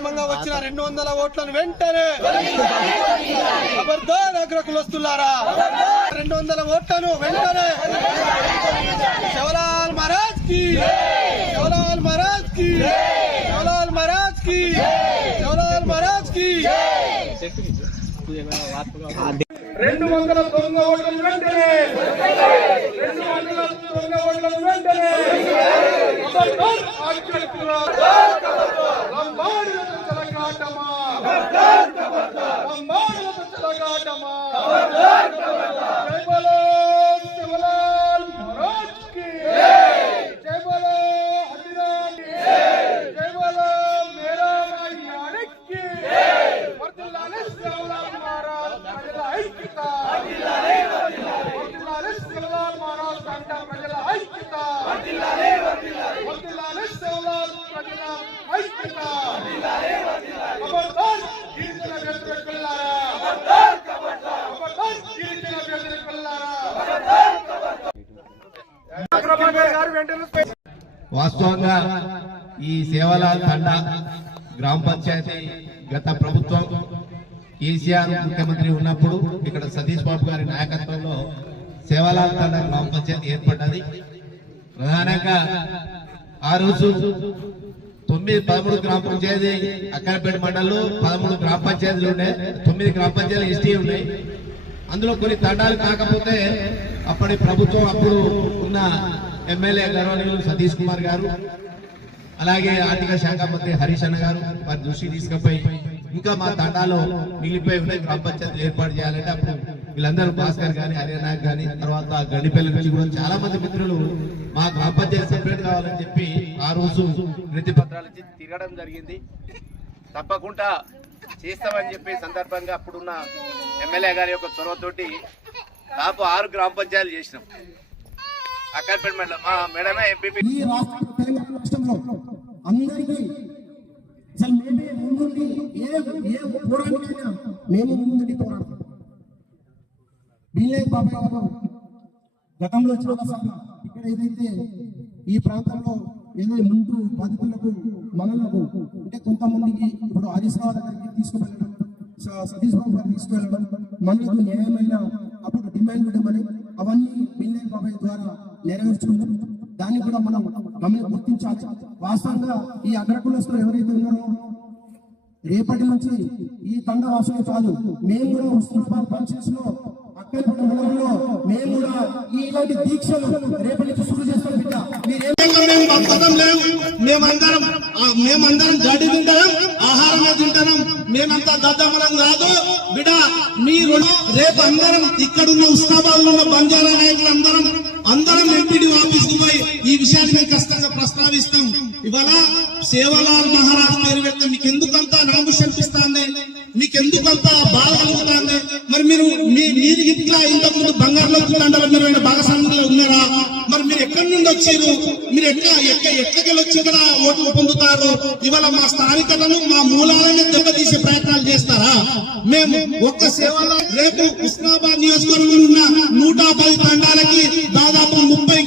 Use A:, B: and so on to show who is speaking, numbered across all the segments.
A: అక్రమంగా వచ్చిన రెండు వందల ఓట్లను వెంటనే అబర్దాన్ అగ్రకులు వస్తున్నారా? రెండు వందల ఓట్లను వెంటనే శివలాల్ మహారాజ్కి శివలాల్ మహారాజ్కి శివలాల్ మహారాజ్కి శివలాల్ మహారాజ్కి. రెండు వందల దొంగ ఓట్లను వెంటనే రెండు వందల దొంగ ఓట్లను వెంటనే ఖబర్దార్ అగ్రకులస్తులారా లంబాడులతో ಹೋರಾಟಮ ಕರ್ನಾಟಕದ ಕಮ್ಮಾಡದ ಹೋರಾಟಮ
B: వాస్తవంగా ఈ సేవల తండ గ్రామ పంచాయతీ గత ప్రభుత్వం కేసీఆర్ ముఖ్యమంత్రి ఉన్నప్పుడు ఇక్కడ సతీష్ బాబు గారి నాయకత్వంలో సేవలాల తండ గ్రామ పంచాయతీ ఏర్పడ్డది. ప్రధానంగా ఆ రోజు తొమ్మిది పదమూడు గ్రామ పంచాయతీ అక్కడపేట మండలం పదమూడు గ్రామ పంచాయతీలు ఉన్నాయి తొమ్మిది గ్రామ పంచాయతీలు ఎస్టీ ఉన్నాయి. అందులో కొన్ని తండాలు కాకపోతే అప్పటి ప్రభుత్వం అప్పుడు ఉన్న ఎమ్మెల్యే గౌరవనీయులు సతీష్ కుమార్ గారు అలాగే ఆర్థిక శాఖ మంత్రి హరీష్ అన్న గారు వారి దృష్టి తీసుకుపోయి ఇంకా మా తండాలో మిగిలిపోయి ఉన్నాయి గ్రామ పంచాయతీలు ఏర్పాటు చేయాలంటే అప్పుడు వీళ్ళందరూ భాస్కర్ కానీ హరి కానీ తర్వాత గండిపల్లి నుంచి కూడా చాలా మంది మిత్రులు మా గ్రామ పంచాయతీ సెపరేట్ కావాలని చెప్పి ఆ రోజు వినతి పత్రాలు తిరగడం జరిగింది. తప్పకుండా చేస్తామని చెప్పి సందర్భంగా అప్పుడున్న ఎమ్మెల్యే గారి యొక్క చొరవతోటి దాపు ఆరు గ్రామ పంచాయతీలు చేసినాం. అక్కడపేట మండలం. మా మేడమే ఎంపీపీ.
C: ఈ రాష్ట్ర రాష్ట్రంలో అందరికీ అసలు మేమే ముందుండి ఏ ఏ పోరాటానికైనా మేము ముందుండి పోరాడతాం. బాబాయ్ గారు గతంలో వచ్చిన ఒకసారి ఇక్కడ ఏదైతే ఈ ప్రాంతంలో ఏదైతే ముందు బాధితులకు మనలకు అంటే కొంతమందికి ఇప్పుడు హరీశ్రావు దగ్గరికి తీసుకువెళ్ళడం సతీష్ బాబు గారు తీసుకువెళ్ళడం మనకు న్యాయమైన అప్పుడు డిమాండ్ ఇవ్వమని అవన్నీ బిల్లే బాబాయ్ ద్వారా నెరవేర్చుకున్నాం దాన్ని కూడా మనం మమ్మల్ని గుర్తించాలి. వాస్తవంగా ఈ అగ్రకులస్తులు ఎవరైతే ఉన్నారో రేపటి నుంచి ఈ తండ వాసులే కాదు మేము కూడా ఉస్మానాబాద్ పంచాయత్ మండలంలో మేము కూడా ఇలాంటి దీక్షలు రేపటి నుంచి చేస్తాం బిడ్డ.
D: మేము లేవు మేమందరం మేమందరం గడ్డి తింటాం ఆహారమే తింటాం. మేమంతా దద్దమలం కాదు. బిడ మీరు రేపు అందరం ఇక్కడున్న ఉస్మాబాద్లో ఉన్న బంజారా నాయకులు అందరం అందరం ఎంపీడీ ఆఫీస్ ఈ విషయాన్ని మేము ఖచ్చితంగా ప్రస్తావిస్తాం. ఇవాళ సేవలాల్ మహారాజ్ పేరు పెడితే మీకు ఎందుకంత నామోషం శంపిస్తాంది మీకు ఎందుకంత బాధ కలుగుతుంది? మరి మీరు మీ మీరు ఇట్లా ఇంతకు ముందు బంగారులో తండ్రి మీరు ఏమైనా భాగస్వామ్యంలో ఉన్నారా? మరి మీరు ఎక్కడి నుండి వచ్చారు? మీరు ఎట్లా ఎక్క ఎక్కడికెళ్ళి వచ్చి కూడా ఓట్లు పొందుతారు? ఇవాళ మా స్థానికతను మా మూలాలను దెబ్బతీసే ప్రయత్నాలు చేస్తారా? మేము ఒక్క సేవలో రేపు ఉస్మాబాద్ నియోజకవర్గంలో ఉన్న నూట పది తండాలకి దాదాపు ముప్పై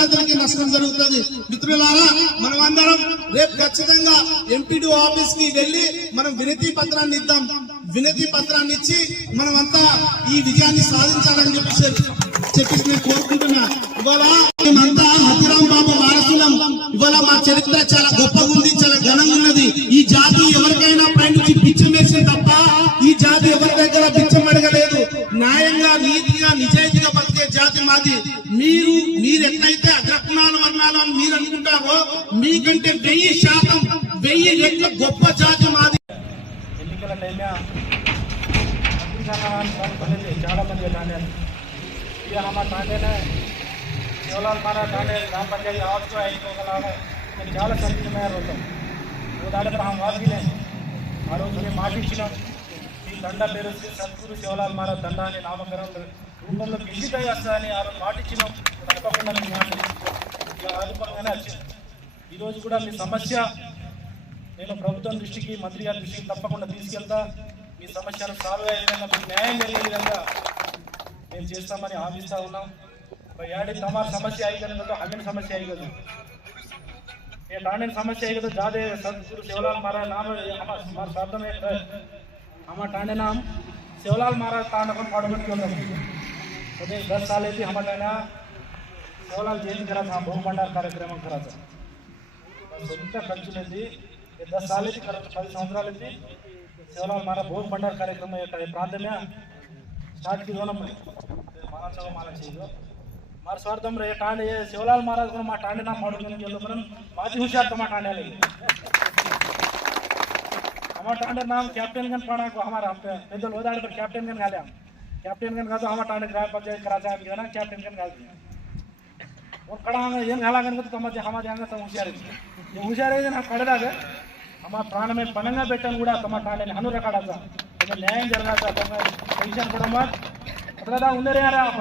D: పంచాయతీలకి నష్టం జరుగుతుంది. మిత్రులారా మనం అందరం రేపు ఖచ్చితంగా ఎంపీడీ ఆఫీస్కి వెళ్ళి మనం వినతి పత్రాన్ని ఇద్దాం. వినతి పత్రాన్ని ఇచ్చి మనమంతా ఈ విజయాన్ని సాధించాలని చెప్పేసి చెప్పేసి నేను కోరుకుంటున్నా. ఇవాళ న్యాయంగా నీతిగా నిజాయితీగా బతికే జాతి మాది మీరు మీరు ఎట్లయితే అగ్రకుణాలు వర్ణాలు అని మీరు అనుకుంటారో మీకంటే వెయ్యి శాతం వెయ్యి రెట్ల గొప్ప జాతి మాది
E: ఎన్నికల టైమ్లో मंत्री साहब बने ज़्यादा मंदी ठाणे ये हमारे ठाणे ने शिवलाल मारा ठाणे ग्राम पंचायत आवाज को है तो कला है నేను చాలా సంతృప్తిమైన రోజు దాని మనం వాదిలే ఆ రోజు మేము మాటించినాం ఈ దండ పేరు శ్రీ సద్గురు శివలాల్ మహారాజ్ దండ అనే నామకరణం రూపంలో విజిత వస్తుందని ఆ రోజు మాటిచ్చిన. తప్పకుండా ఈరోజు కూడా మీ సమస్య నేను ప్రభుత్వం దృష్టికి మంత్రి గారి దృష్టికి తప్పకుండా తీసుకెళ్తా. మీ సమస్యలు సాల్వ్ అయ్యే విధంగా మీకు న్యాయం జరిగే విధంగా మేము చేస్తామని ఆశిస్తా ఉన్నాం. ఏడు సమాజ సమస్య అయ్యగలదు అన్నిన సమస్య అయ్యగలదు నేను రాని సమస్య అయ్యగలదు జాదే సద్గురు శివలాల్ మహారాజ్ నామ అర్థమే हमारा टाँडे नाम शिवलाल महाराज तांड अपन क्यों तो दस साल थी हमारा टाँडा शिवलाल जयंती करा था भोग भंडार कार्यक्रम करा था। इतना खर्च लेती ये दस साल थी खर्च पद संवरा लेती शिवलाल महाराज भोग भंडार कार्यक्रम प्रांत में स्टार्ट की दोनों महाराज चाहिए तो। मार स्वार्थम महाराज को माँ टाँडे नाम माड़ो माजी तो हमारा टांडर नाम कैप्टनगंज पड़ा को हमारा हम पैदल हो पर कैप्टनगंज गाले हम। कैप्टनगंज गातो हमारा टांडर ग्राम पंचायत करा जाए ना कैप्टनगंज गाल। दिया और कड़ा हमें ये घाला गंग तो हमारे हमारे जाएँगे तो होशियार ये होशियार है ना कड़ा कड़दाग हमारा प्राण में पनंगा बेटन उड़ा तो तमा टांडे ने हनु रखाड़ा न्याय जरना था तो टेंशन पड़ो मत। अपना दा उन्हें यार आप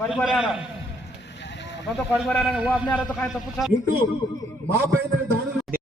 E: परिवार यार अपन तो परिवार यार वो अपने आ रहा तो कहीं तो
C: पूछा। गुड्डू माँ पे दान